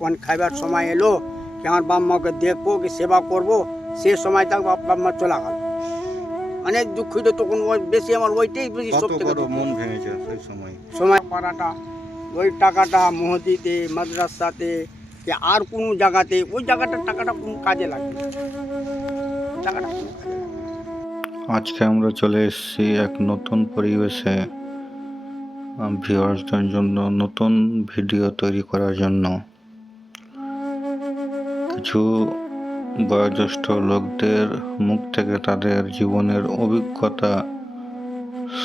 কোন খাইবার সময় এলো কি আমার বাপ মাকে দেখব কি সেবা করব। সে সময় তাক বাপ বাপ মা চলে গেল। অনেক দুঃখিত তখন ওই বেশি আমার ওইটাই বেশি কত সব থেকে মন ভেঙেছে সেই সময়? সময় পাড়াটা ওই টাকাটা মহদিতে মাদ্রাসাতে আর কোনো জায়গাতে ওই জায়গাটার টাকাটা কোনো কাজে লাগবে না। টাকাটা কোনো কাজে আজকে আমরা চলে এসেছি এক নতুন পরিবেশে ভিউয়ার্সদের জন্য নতুন ভিডিও তৈরি করার জন্য। কিছু বয়োজ্যেষ্ঠ লোকদের মুখ থেকে তাদের জীবনের অভিজ্ঞতা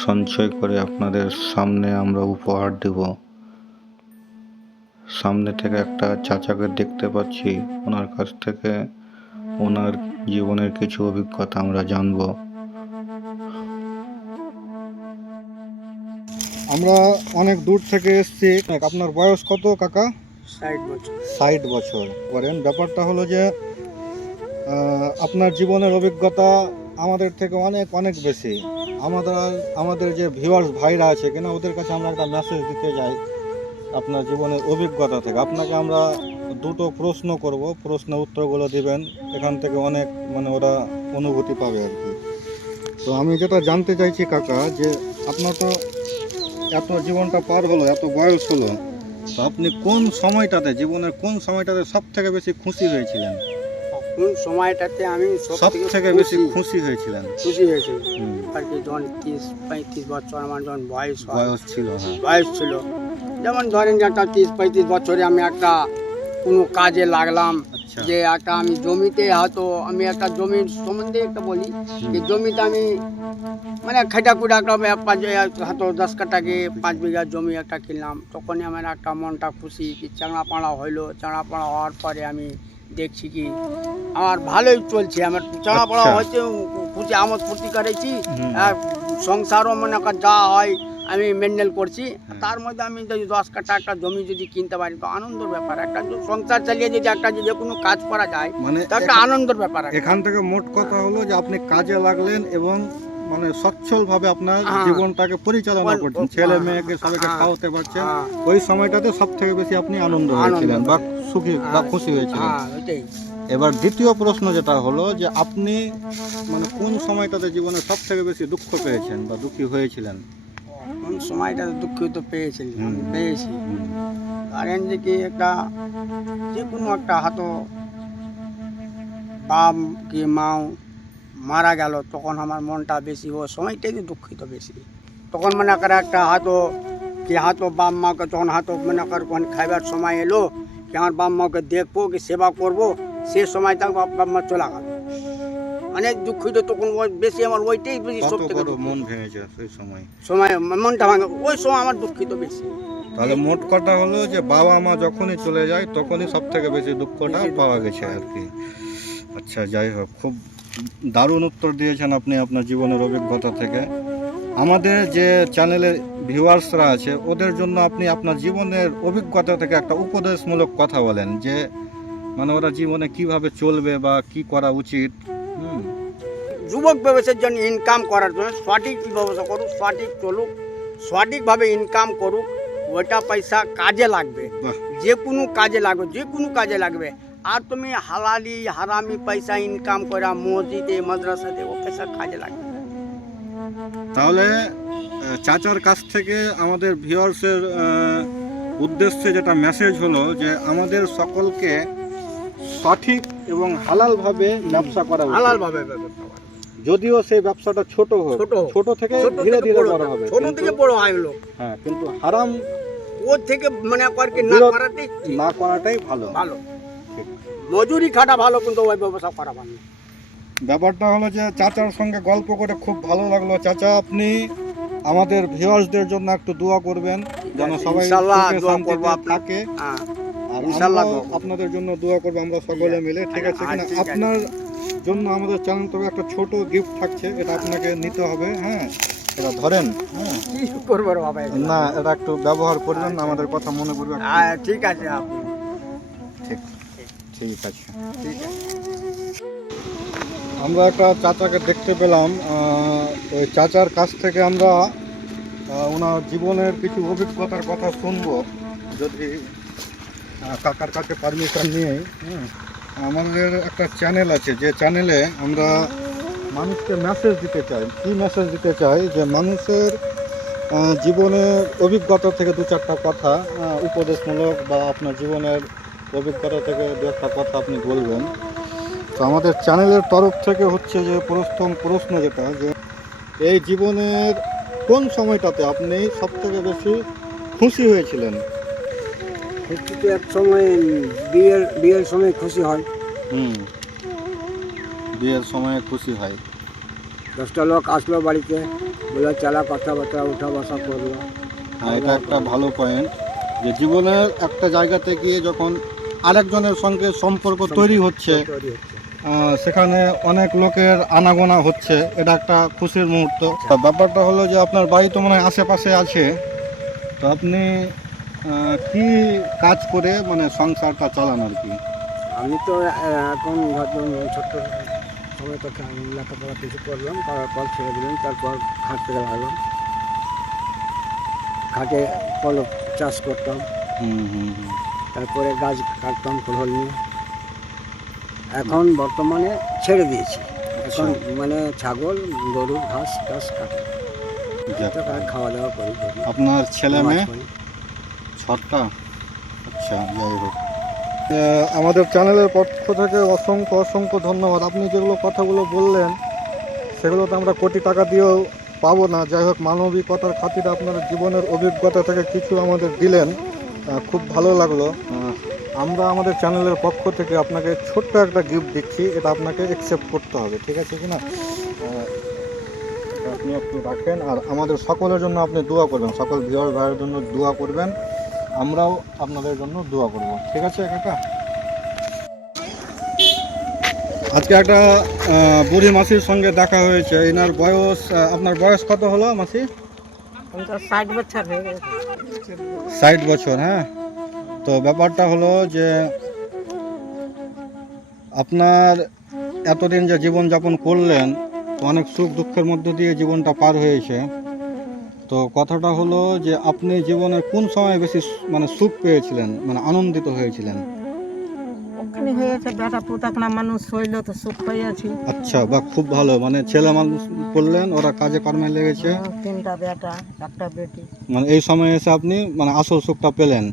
সঞ্চয় করে আপনাদের সামনে আমরা উপহার দেব। সামনে থেকে একটা চাচাকে দেখতে পাচ্ছি। ওনার কাছ থেকে ওনার জীবনের কিছু অভিজ্ঞতা আমরা জানব। আমরা অনেক দূর থেকে এসেছি। আপনার বয়স কত, কাকা? ষাট বছর। করেন, ব্যাপারটা হলো যে আপনার জীবনের অভিজ্ঞতা আমাদের থেকে অনেক অনেক বেশি। আমাদের আমাদের যে ভিউয়ার্স ভাইরা আছে কিনা, ওদের কাছে আমরা একটা মেসেজ দিতে যাই আপনার জীবনের অভিজ্ঞতা থেকে। আপনাকে আমরা দুটো প্রশ্ন করব। প্রশ্নের উত্তরগুলো দিবেন। এখান থেকে অনেক মানে ওরা অনুভূতি পাবে আর কি। তো আমি যেটা জানতে চাইছি, কাকা, যে আপনার তো এত জীবনটা পার হলো, এত বয়স হলো। তো আপনি কোন সময়টাতে জীবনের কোন সময়টাতে সব থেকে বেশি খুশি হয়েছিলেন? কোন সময়টাতে আমি সব থেকে বেশি খুশি- হয়েছিলেন? খুশি হয়েছি হুম, আর কি যখন তিরিশ পঁয়ত্রিশ বছর আমার যখন বয়স বয়স ছিল হ্যাঁ। বয়স ছিল। যেমন ধরেন যে একটা তিরিশ পঁয়ত্রিশ বছরে আমি একটা কোনো কাজে লাগলাম যে একটা আমি জমিতে হয়তো আমি একটা জমির সম্বন্ধে একটা বলি যে জমিতে আমি মানে খেটা কুটা একটা পাঁচ হয়তো দশ কাটাকে পাঁচ বিঘা জমি একটা কিনলাম তখনই আমার একটা মনটা খুশি কি চাঙা পাড়া হইল। চাঙা পাড়া হওয়ার পরে আমি দেখছি কি আমার ভালোই চলছে। আমার চাঙা পাড়া আচ্ছা। হচ্ছে খুশি আমোদ ফুর্তি করেছি আর সংসারও মনে যা হয় আমি মেনটেন করছি। হ্যাঁ। তার মধ্যে আমি যদি দশ কাটা একটা জমি যদি কিনতে পারি তো আনন্দের ব্যাপার। একটা সংসার চালিয়ে যদি একটা যে কোনো কাজ করা যায় মানে একটা আনন্দের ব্যাপার এখান থেকে মোট কথা হলো যে আপনি কাজে লাগলেন এবং মানে সচ্ছল ভাবে আপনার হ্যাঁ। জীবনটাকে পরিচালনা করছেন। ছেলে হ্যাঁ, মেয়েকে সবাইকে খাওয়াতে পারছেন। ওই সময়টাতে সব থেকে বেশি আপনি আনন্দ হয়েছিলেন বা সুখী বা খুশি হয়েছিলেন। হ্যাঁ এবার দ্বিতীয় প্রশ্ন যেটা হলো যে আপনি মানে কোন সময়টাতে জীবনে সব থেকে বেশি দুঃখ পেয়েছেন বা দুঃখী হয়েছিলেন? কোন সময়টা দুঃখিত পেয়েছি হুম। পেয়েছি ধরেন যে কি একটা, যে কোনো একটা হাতো বাপ কি মাও মারা গেল, তখন আমার মনটা বেশি, ও সময়টাই দুঃখিত বেশি তখন মনে করে একটা হাতো কি হাতো বাপ মাকে তখন হাতো মনে কর কোন খাইবার সময় এলো, কি আমার বাপ মাকে দেখব, কি সেবা করব, সে সময় বাপ বাপ মা চলে গেল মানে দুঃখিত তখন ওই বেশি আমার ওইটাই বেশি সব থেকে মন ভেঙেছে সেই সময়? সময় মনটা ভাঙে ওই সময় আমার দুঃখিত বেশি। তাহলে মোট কথা হলো যে বাবা মা যখনই চলে যায় তখনই সব থেকে বেশি দুঃখটা পাওয়া গেছে আর কি। আচ্ছা যাই হোক খুব দারুণ উত্তর দিয়েছেন আপনি আপনার জীবনের অভিজ্ঞতা থেকে। আমাদের যে চ্যানেলের ভিউয়ার্সরা আছে ওদের জন্য আপনি আপনার জীবনের অভিজ্ঞতা থেকে একটা উপদেশমূলক কথা বলেন যে মানে ওরা জীবনে কীভাবে চলবে বা কি করা উচিত। যুবক ব্যবসার জন্য ইনকাম করার জন্য সঠিক ব্যবসা করুক সঠিক চলুক সঠিকভাবে ইনকাম করুক ওইটা পয়সা কাজে লাগবে। যে কোনো কাজে লাগবে যে কোনো কাজে লাগবে। আর তুমি হালালি হারামি পয়সা ইনকাম করা মসজিদে মাদ্রাসাতে ও পয়সা কাজে লাগবে। তাহলে চাচার কাছ থেকে আমাদের ভিউয়ার্সের উদ্দেশ্যে যেটা মেসেজ হলো যে আমাদের সকলকে সঠিক এবং হালালভাবে ব্যবসা করা। হালালভাবে যদিও সেই ব্যবসাটা ছোট হোক ছোট থেকে ধীরে ধীরে বড় হবে। ছোট থেকে বড় হয় লোক। হ্যাঁ কিন্তু হারাম ওর থেকে মানে কর কি না ঠিক। না করাটাই ভালো। ভালো। মজুরি খাটা ভালো কিন্তু ওই ব্যবসা করা ভালো। ব্যাপারটা হলো যে চাচার সঙ্গে গল্প করে খুব ভালো লাগল। চাচা আপনি আমাদের ভিউয়ার্সদের জন্য একটু দোয়া করবেন। যেন সবাই। থাকে। করব। আপনাদের জন্য দোয়া করব আমরা সকলে মিলে ঠিক আছে আচ্ছা, কিনা আপনার জন্য আমাদের চ্যানেল তবে একটা ছোট গিফট থাকছে এটা আপনাকে নিতে হবে হ্যাঁ? এটা ধরেন হ্যাঁ? না এটা একটু ব্যবহার করবেন আমাদের কথা মনে করবেন ঠিক আছে ঠিক ঠিক আছে। ঠিক আছে। আমরা একটা চাচাকে দেখতে পেলাম ওই চাচার কাছ থেকে আমরা ওনার জীবনের কিছু অভিজ্ঞতার কথা শুনব। যদি কাকার কাছে পারমিশন নিয়েই হ্যাঁ, আমাদের একটা চ্যানেল আছে যে চ্যানেলে আমরা মানুষকে মেসেজ দিতে চাই। কি মেসেজ দিতে চাই? যে মানুষের জীবনের অভিজ্ঞতা থেকে দু চারটা কথা উপদেশমূলক বা আপনার জীবনের অভিজ্ঞতা থেকে দু একটা কথা আপনি বলবেন। তো আমাদের চ্যানেলের তরফ থেকে হচ্ছে যে প্রথম প্রশ্ন যেটা যে এই জীবনের কোন সময়টাতে আপনি সবথেকে বেশি খুশি হয়েছিলেন? খুশি তো এক সময় বিয়ের বিয়ের সময় খুশি হয়। হুম। বিয়ের সময় খুশি হয়। দশটা লোক আসলো বাড়িতে বলে চালা কথাবার্তা উঠা বসা করল। আর এটা একটা ভালো পয়েন্ট যে জীবনের একটা জায়গাতে গিয়ে যখন আরেকজনের সঙ্গে সম্পর্ক তৈরি হচ্ছে সেখানে অনেক লোকের আনাগোনা হচ্ছে এটা একটা খুশির মুহূর্ত। ব্যাপারটা হলো যে আপনার বাড়ি তো মনে হয় আশেপাশে আছে। তো আপনি কি কাজ করে মানে সংসারটা চালান আর কি? আমি তো এখন ছোট্ট সময় তো লেখাপড়া কিছু করলাম করার পর ছেড়ে দিলাম তারপর খাটতে লাগলাম। খাটে কলপ চাষ করতাম। তারপরে গাছ কাটতাম ফল নিয়ে এখন বর্তমানে ছেড়ে দিয়েছি। এখন মানে ছাগল গরু ঘাস টাস কাটে। খাওয়া দাওয়া করি, আপনার ছেলে মেয়ে? পড়ি। ছটা আচ্ছা যাই হোক। আমাদের চ্যানেলের পক্ষ থেকে অসংখ্য অসংখ্য ধন্যবাদ। আপনি যেগুলো কথাগুলো বললেন সেগুলো তো আমরা কোটি টাকা দিয়েও পাবো না। যাই হোক মানবিকতার খাতিরে আপনার জীবনের অভিজ্ঞতা থেকে কিছু আমাদের দিলেন। খুব ভালো লাগল। আমরা আমাদের চ্যানেলের পক্ষ থেকে আপনাকে ছোট্ট একটা গিফট দিচ্ছি। এটা আপনাকে অ্যাকসেপ্ট করতে হবে ঠিক আছে কি না? এটা আপনি একটু রাখেন। আর আমাদের সকলের জন্য আপনি দোয়া করবেন। সকল ভিওর ভাইয়ের জন্য দোয়া করবেন। আমরাও আপনাদের জন্য দোয়া করব। ঠিক আছে কাকা? আজকে একটা বুড়ি মাসির সঙ্গে দেখা হয়েছে। এনার বয়স আপনার বয়স কত হলো মাসি? ষাট বছর ষাট বছর হ্যাঁ? তো ব্যাপারটা হলো যে আপনার এতদিন যে জীবনযাপন করলেন অনেক সুখ দুঃখের মধ্য দিয়ে জীবনটা পার হয়েছে। তো কথাটা হলো যে আপনি জীবনের কোন সময় বেশি মানে সুখ পেয়েছিলেন? মানে আনন্দিত হয়েছিলেন? ওখানে হয়েছে বেটা পুতাকনা মানুষ হইল তো সুখ পাইয়াছি। আচ্ছা বা খুব ভালো। মানে ছেলে মানুষ করলেন ওরা কাজে কর্মে লেগেছে। তিনটা বেটা একটা বেটি। মানে এই সময় এসে আপনি মানে আসল সুখটা পেলেন।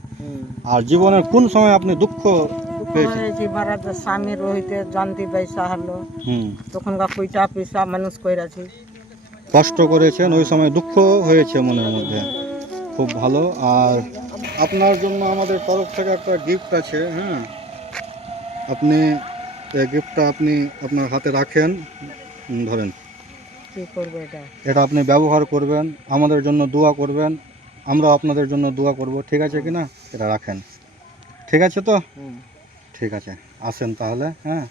আর জীবনের কোন সময় আপনি দুঃখ পেয়েছেন? হয়েছি বারাত স্বামী রহিতে জানতি পয়সা হলো তখনকার পয়সা পয়সা মানুষ কইরাছি। কষ্ট করেছেন ওই সময় দুঃখ হয়েছে মনের মধ্যে। খুব ভালো। আর আপনার জন্য আমাদের তরফ থেকে একটা গিফট আছে হ্যাঁ? আপনি এই গিফটটা আপনি আপনার হাতে রাখেন। ধরেন। এটা? আপনি ব্যবহার করবেন আমাদের জন্য দোয়া করবেন আমরা আপনাদের জন্য দোয়া করব ঠিক আছে কি না এটা রাখেন। ঠিক আছে তো? ঠিক আছে। আসেন তাহলে হ্যাঁ?